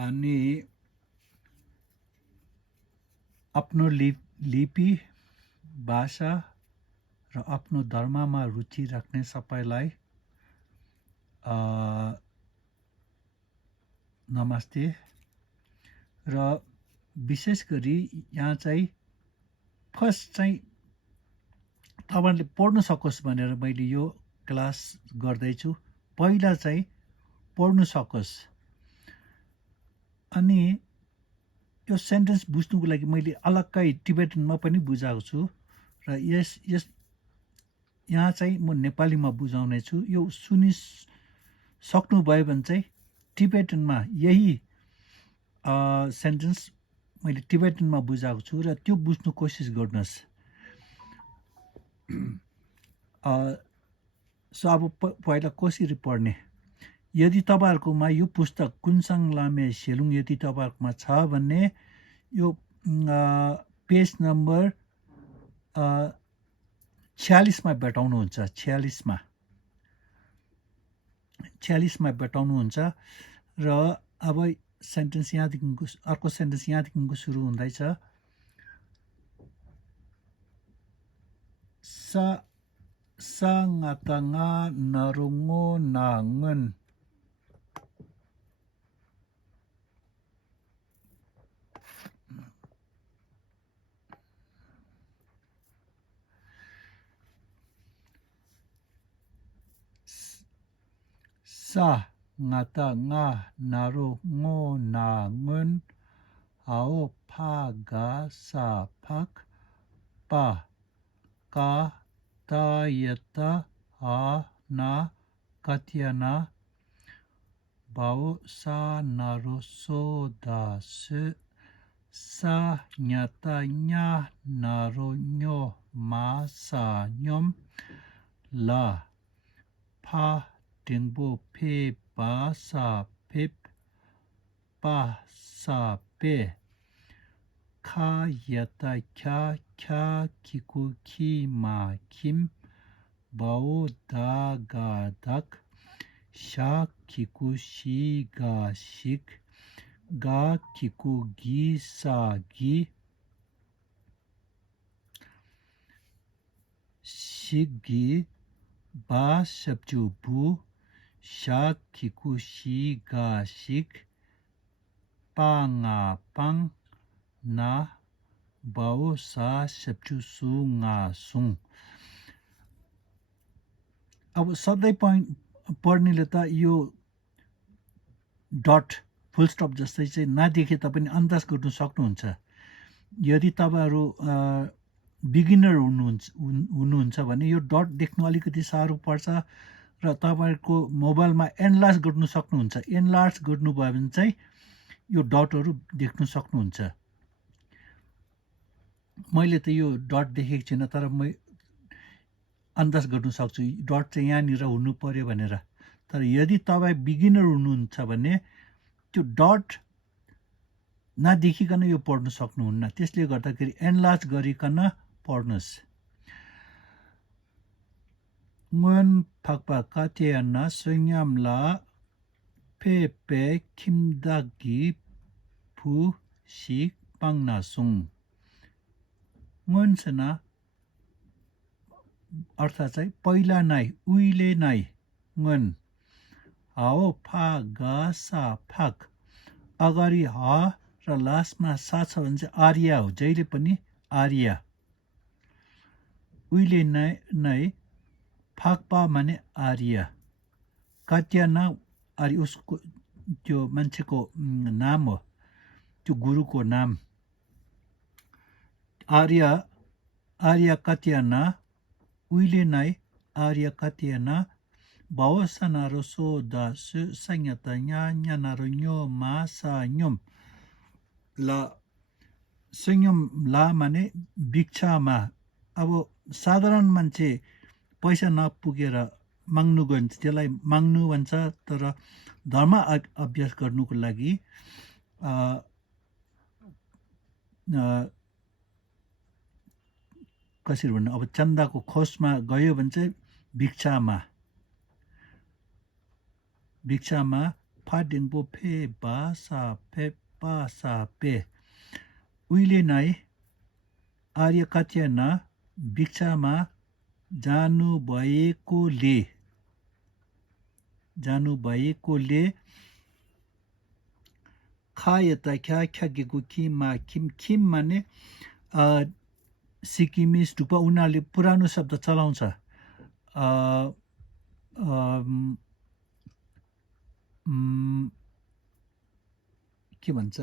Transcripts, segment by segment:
अनि आफ्नो लिपि भाषा र आफ्नो धर्ममा रुचि राख्ने सबैलाई नमस्ते। र विशेष गरी यहाँ चाहिँ फर्स्ट चाहिँ तपाईहरुले पढ्न सकोस् भनेर मैले यो क्लास गर्दैछु। पहिला चाहिँ पढ्न सकोस्। अनि यो सेन्टेन्स बुझ्नुको लागि मैले अलग्गै टिबेटनमा पनि बुझाएको छु र यस यहाँ चाहिँ म नेपालीमा बुझाउने छु। यो सक्नुभयो भने चाहिँ टिबेटनमा यही सेन्टेन्स मैले टिबेटनमा बुझाएको छु र त्यो बुझ्नु कोसिस गर्नुहोस्। सो अब पहिला कसरी पढ्ने। यदि तपाईहरुकोमा यो पुस्तक कुन्साङ लामे सेलुङ यदि तपाईहरुकोमा छ भने यो पेज नम्बर 46 मा भेटाउनुहुन्छ। 46 मा भेटाउनुहुन्छ। र अब सेन्टेन्स यहाँदेखिको अर्को सेन्टेन्स यहाँदेखिको सुरु हुँदैछ। sa ngatanga narungo nangen sa ngatanga narungo nangen ao pa ga sa pak pa ka ta yata a na katyana bao sa naro so da su sa nyata nya naro nyo ma sa nyom la pa dingbo pe ba sa pip pa sa pe ka yata kya kya kiku ki ma kim bao da ga dak sha kiku shi ga shik ga kiku gi sa gi shik gi ba sabju bu sha kiku shi ga shik pa nga pang na bao sa sabju su nga sung। अब सधैँ पढ्नेले त यो dot फुल stop जस्तै चाहिँ नदेखे तापनि अन्दाज गर्न सक्नुहुन्छ। यदि तपाईहरु बिगिनर हुनुहुन्छ भने यो डट देख्नु अलिकति साह्रो पर्छ र तपाईहरुको मोबाइलमा एनलार्ज गर्न सक्नुहुन्छ। एनलार्ज गर्नुभयो भने चाहिँ यो डटहरु देख्न सक्नुहुन्छ। मैले त यो डट देखेको छैन तर म अन्दाज गर्न सक्छु डट चाहिँ यहाँनिर हुनु पर्यो भनेर। तर यदि तपाई बिगिनर हुनुहुन्छ भने त्यो डट नदेखिकन यो पढ्न सक्नुहुन्न। त्यसले गर्दाखेरि एनलार्ज गरिकन पढ्नुस्। ngön phakpa katyana sunyamla pepe kimdagi pu shik pangna sung। ngön सेना अर्थ चाहिँ पहिला नै उहिले नै ngön आओ फा गा सा फक अगाडि ह र लास्टमा सा छ भने चाहिँ आर्या हो। जहिले पनि आर्या। उहिले नै फाक्पा माने आर्य। काट्याना आर्य उसको त्यो मान्छेको नाम हो, त्यो गुरुको नाम। आर्य काट्याना उहिले नै आर्य काट्याना भावसा नारो सो दास संयता nya नारो न्यो मा सा न्योम ला संयम ला माने भिक्षामा। अब साधारण मान्छे पैसा नपुगेर माग्नु गयो भने त्यसलाई माग्नु भन्छ। तर धर्म अभ्यास गर्नुको लागि कसरी भन्नु, अब चन्दाको खोजमा गयो भने चाहिँ भिक्षामा फा डेङ्बो फे बा सा फे पा सा पे उहिले नै आर्य कात्यायन भिक्षामा जानुभएकोले खा यता ख्या ख्यागेको खिममा खिम माने सिक्किमिस ढुक्पा उनीहरूले पुरानो शब्द चलाउँछ के भन्छ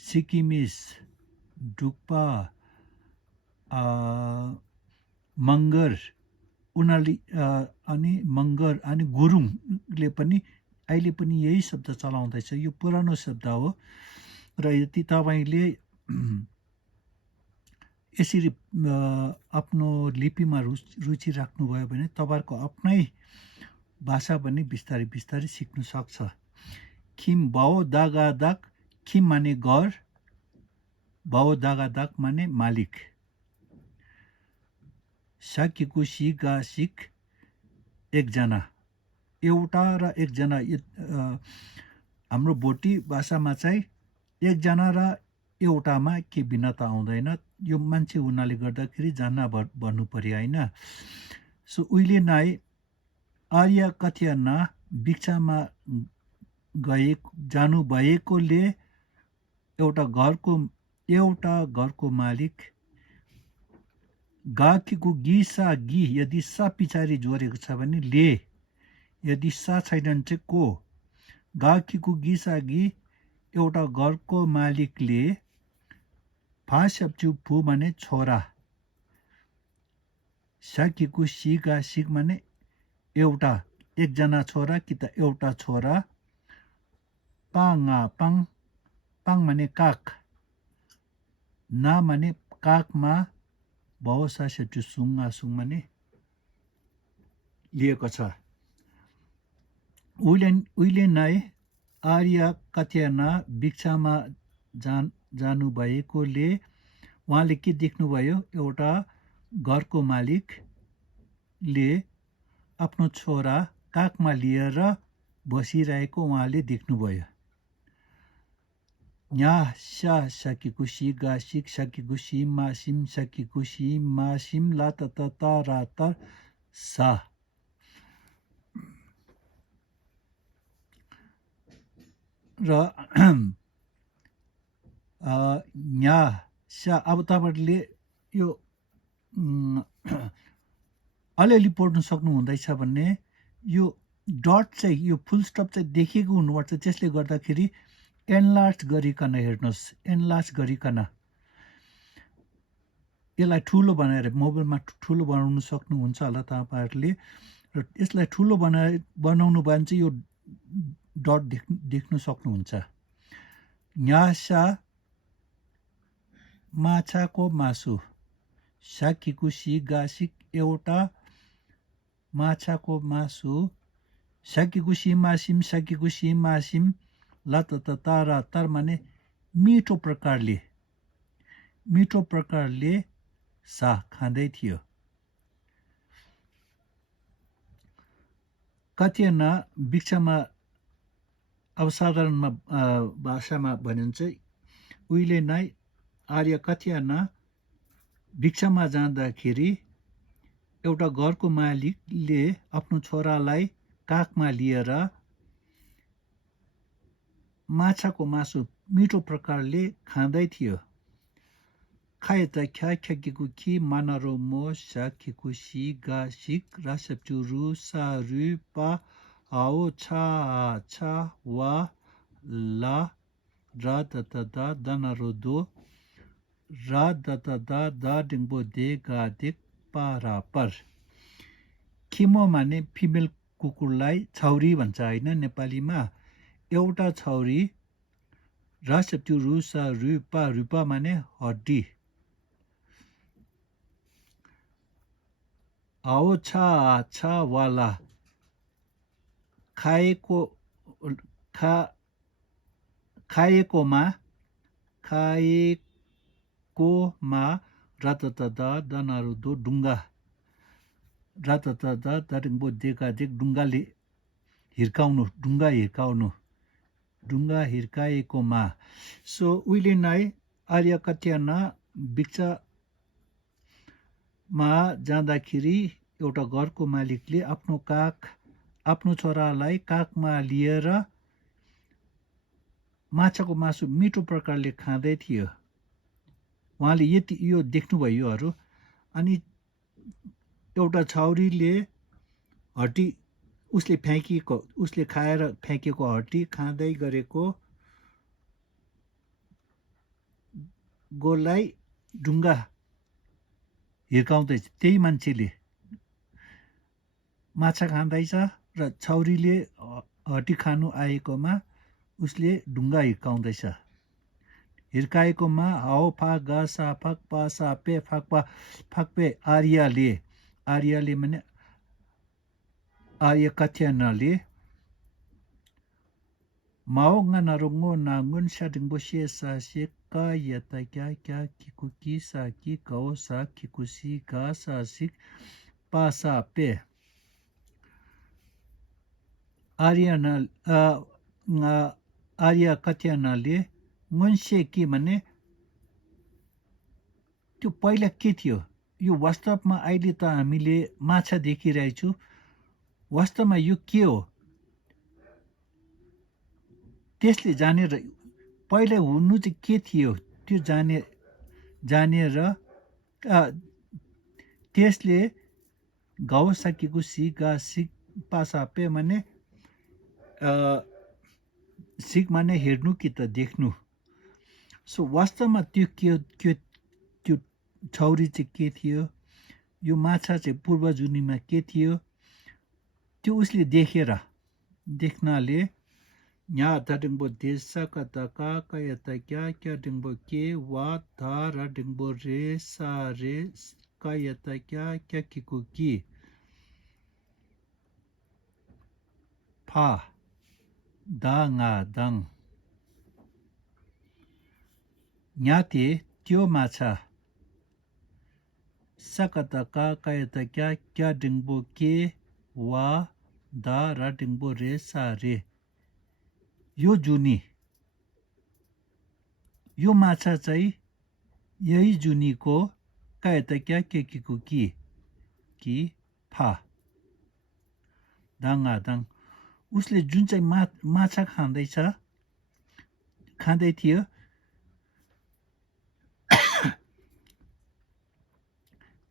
सिक्किमिस ढुक्पा मगर उनीहरूले अनि मगर अनि गुरुङले पनि अहिले पनि यही शब्द चलाउँदैछ यो पुरानो शब्द हो र यदि तपाईँले यसरी आफ्नो लिपिमा रुचि राख्नुभयो भने तपाईँहरूको आफ्नै भाषा पनि बिस्तारै बिस्तारै सिक्नु सक्छ खिम बाओ दागा दाग खिम माने घर बाओ दागा दाग माने मालिक साकिको सिगा सिक एकजना एउटा र एकजना हाम्रो भोटी भाषामा चाहिँ एकजना र एउटामा के भिन्नता आउँदैन यो मान्छे हुनाले गर्दाखेरि जान्न भन्नु पर्यो होइन सो उहिले नै आर्य कात्यायन भिक्षामा जानुभएकोले एउटा घरको मालिक गाकीको गी सा गी यदि सा पछाडि जोडेको छ भने ले यदि सा छैनन् चाहिँ को गाकीको गी सा गी एउटा घरको मालिकले फास्याप्चु फु माने छोरा साकीको सिगा सिक माने एउटा एकजना छोरा कि त एउटा छोरा पाङा पाङ पाङ माने काक ना माने काकमा बहुसा सेटु सुङा सुङ माने लिएको छ उहिले नै आर्य कात्यायन भिक्षामा जानुभएकोले उहाँले के देख्नुभयो एउटा घरको मालिकले आफ्नो छोरा काखमा लिएर बसिरहेको उहाँले देख्नुभयो यहाँ सा सकेको सी गा सिक सकेको सिमा सिम सकेको सिमा सिम ला त रा त सा र यहाँ सा अब तपाईँहरूले यो अलिअलि पढ्नु सक्नु हुँदैछ भने यो डट चाहिँ यो फुल स्टप चाहिँ देखेको हुनुपर्छ त्यसले गर्दाखेरि एनलार्ज गरिकन हेर्नुहोस् एनलार्ज गरिकन यसलाई ठुलो बनाएर मोबाइलमा ठुलो बनाउनु सक्नुहुन्छ होला तपाईँहरूले र यसलाई ठुलो बनाउनु भयो भने चाहिँ यो डट देख्नु सक्नुहुन्छ न्यासा माछाको मासु साकीको सिगासिक एउटा माछाको मासु साकीको सिमासिम साकीको सिमासिम लत तारा तर माने मिठो प्रकारले सा खाँदै थियो कात्यायन भिक्षामा अब साधारणमा भाषामा भन्यो भने चाहिँ उहिले नै आर्य कात्यायन भिक्षामा जाँदाखेरि एउटा घरको मालिकले आफ्नो छोरालाई काखमा लिएर माछाको मासु मिठो प्रकारले खाँदै थियो खाए त ख्याकेको कि मानरो मो साकेको सी गा सिक रासप्चु रु सा रु पा आओ छा वा ला रा द दा दनारो दो रा द दा डिङ्बो दे गा देक पारा पर खिमो माने फिमेल कुकुरलाई छौरी भन्छ होइन नेपालीमा एउटा छौरी रासप्चु रु सा रुपा माने हड्डी आओ छा वाला खाएकोमा रततदा दनारुदो डुङ्गा रात त दाटिङबो देखा देख ढुङ्गाले हिर्काउनु ढुङ्गा हिर्काएकोमा सो उहिले नै आर्य कथ्याना भिक्षामा जाँदाखेरि एउटा घरको मालिकले आफ्नो छोरालाई काखमा लिएर माछाको मासु मिठो प्रकारले खाँदै थियो उहाँले यो देख्नुभयोहरू अनि एउटा छाउरीले उसले खाएर फ्याँकेको हड्डी खाँदै गरेको गोलाई ढुङ्गा हिर्काउँदैछ त्यही मान्छेले माछा खाँदैछ र छाउरीले हड्डी खानु आएकोमा उसले ढुङ्गा हिर्काएकोमा हाओ फाक गा सा फाक पा सा पे फाक्पे आर्यले माने आर्य कथ्यानाले माओ नारोङ्गो नाङ्गुन साडिङबो से सा से का यता क्या किकु कि सा कि गाओ सा किकु सी गा सा सिक पा सा पे आर्य कथ्यानाले मुन्से के भने त्यो पहिला के थियो यो वास्तवमा अहिले त हामीले माछा देखिरहेछु वास्तवमा यो के हो त्यसले जानेर पहिला हुनु चाहिँ के थियो त्यो जानेर त्यसले गाउँ सकेको सिका सिक पासापे माने सिक माने हेर्नु कि त देख्नु सो वास्तवमा त्यो छौरी चाहिँ के थियो यो माछा चाहिँ पूर्व जुनीमा के थियो त्यो उसले देख्नाले यहाँ डिङ्बो देशा कता का क्या डिङ्बो के वा धा र डिङ्बो रे सा रे का यता क्या किकु कि फा दा nga दङ न्याते त्यो माछा सकता का यता क्या डिङ्बो के वा दा र डिङ्बो रे सा रे यो जुनी यो माछा चाहिँ यही जुनीको कायता क्या किकु कि फा दाङ उसले जुन चाहिँ माछा खाँदै थियो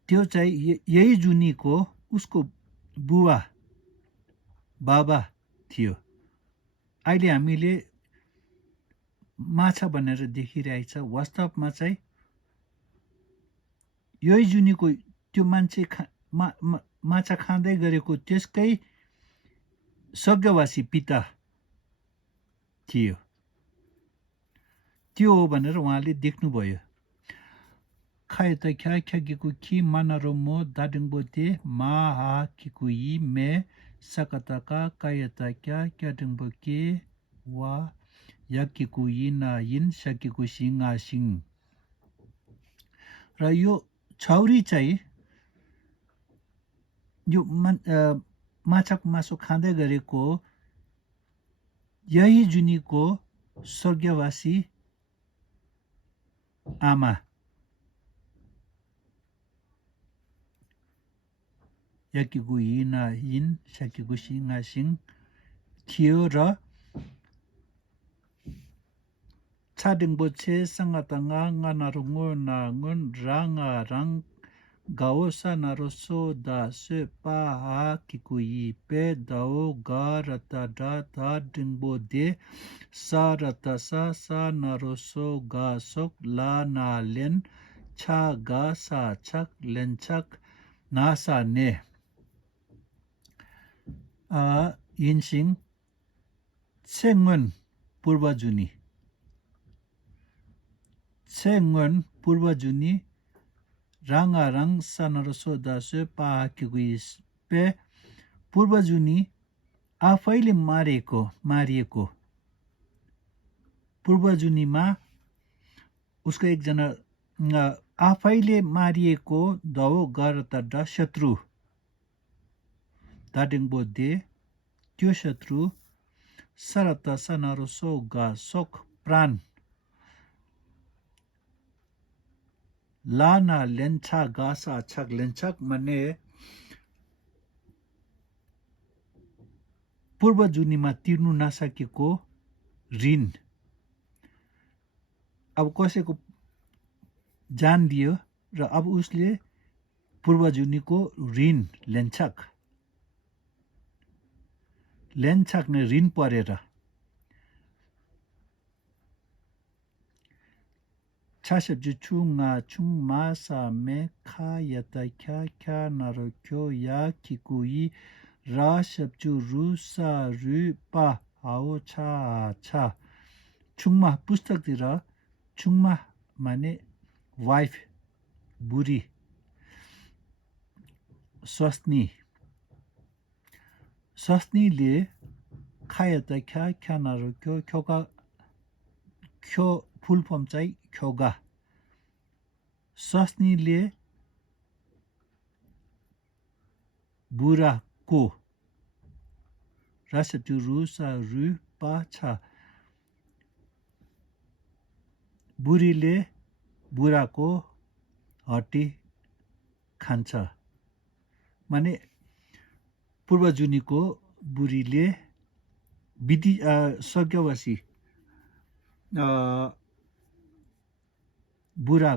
त्यो चाहिँ यही जुनीको उसको बाबा थियो अहिले हामीले माछा भनेर देखिरहेछ वास्तवमा चाहिँ यही जुनीको त्यो मान्छे माछा खाँदै गरेको त्यसकै सज्ञवासी पिता थियो त्यो हो भनेर उहाँले देख्नुभयो खायता ख्या ख्यागेको कि मानरोमो दाडिङबोते मा हा किकुई मे सकताका कायता क्या डिङ्बो के वा याकिकुई ना यिन सकेको सिङ र यो छौरी चाहिँ यो माछाको मासु खाँदै गरेको यही जुनीको स्वर्गवासी आमा याकिगु हिना हिन सकेको सिङ थियो र छाडिङबो छे सँगतङ्गा नारुङ्गो नाङ्गुन राङ गाओ सा नारोसो दा से पा हा किकुई पे दाओ गा रता डा धा डिङ्बो दे सा रता सा नारोसो गा सोक ला ना लेन छा गा सा छक लेन छक ना सा ने यिनसिङ छेङ्गन पूर्व जुनी राङ सानरसो दासो पाकिगुइस पे पूर्व जुनी आफैले मारिएको पूर्व जुनीमा उसको एकजना आफैले मारिएको दौ गरतड्डा शत्रु दाडेङ्बो दे त्यो शत्रु सरता सनारो सोगा सोख प्राण लाना लेन्छा गासा छक लेन्छक माने पूर्व जुनीमा तिर्नु नसकेको ऋण अब कसैको जान दियो र अब उसले पूर्व जुनीको ऋण लेन्छक ने ऋण परेर छासब्जु छुङा छुङ मासा मे खा यता ख्या ख्या नारो क्यो या किकुई रा सब्जु रुसा रु पा हाओ छा छा छुङमा पुस्तकतिर छुङमा माने वाइफ बुढी स्वास्नीले खायता ख्या ख्या नारो क्यो ख्योका ख्यो फुल फर्म चाहिँ ख्योगा स्वास्नीले बुढाको रासब्जु रुसा रु पा छा बुढीले बुढाको हड्डी खान्छ माने पूर्व जुनीको बुढीले स्वर्गवासी बुढा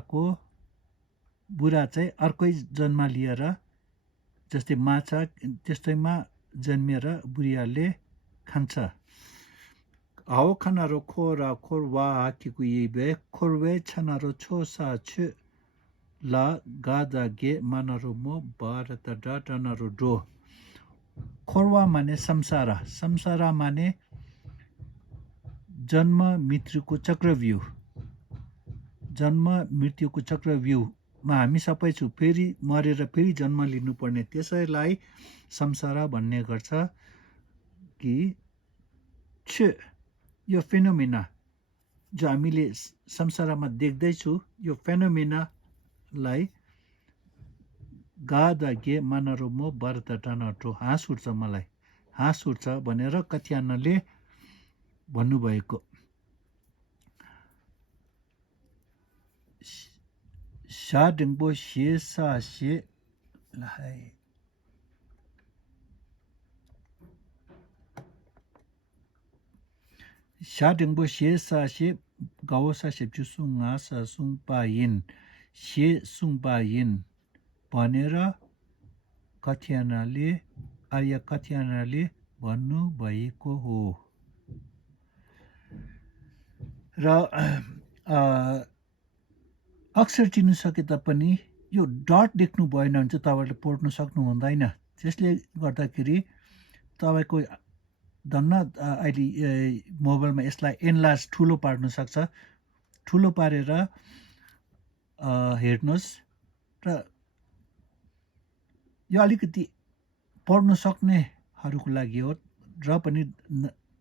चाहिँ अर्कै जन्म लिएर जस्तै माछा त्यस्तैमा जन्मिएर बुढियाले खान्छ हाओ खानारो खोरा खोरवा हाकीको यबे खोरवे छनारो छोसा छु ला गादा गे मानारो मो भारत डाटानारो डो खोरवा माने संसारा माने जन्म मृत्युको चक्रव्यूहमा हामी सबै छु फेरि मरेर फेरि जन्म लिनुपर्ने त्यसैलाई संसार भन्ने गर्छ कि यो फेनोमेना जो हामीले संसारमा देख्दैछु यो फेनोमेनालाई गादा गे मानरो मो भारत डानाटो हाँस उठ्छ भनेर कथ्यानले भन्नुभएको शाडेङ्बो शेसा शे लाई शाडेङ्बो शेसा शे गावसा सेप्चु सुङा सा सुङपायिन शे सुङपायिन भनेर आर्य कथ्यानले भन्नुभएको हो र अक्षर चिन्नु सके तापनि यो डट देख्नु भएन भने चाहिँ तपाईँले पढ्नु सक्नु हुँदैन त्यसले गर्दाखेरि तपाईँको धन्न अहिले मोबाइलमा यसलाई एनलार्ज ठुलो पार्नु सक्छ ठुलो पारेर हेर्नुहोस् र यो अलिकति पढ्नु सक्नेहरूको लागि हो र पनि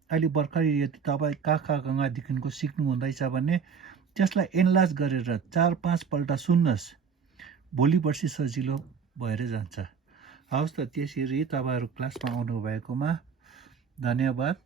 अहिले भर्खरै यदि तपाईँ काखागङ्गादेखिको सिक्नु हुँदैछ भने त्यसलाई एनलार्ज गरेर 4-5 पल्ट सुन्नुहोस् भोलि पर्सि सजिलो भएर जान्छ हवस् त त्यसरी तपाईँहरू क्लासमा आउनु भएकोमा धन्यवाद।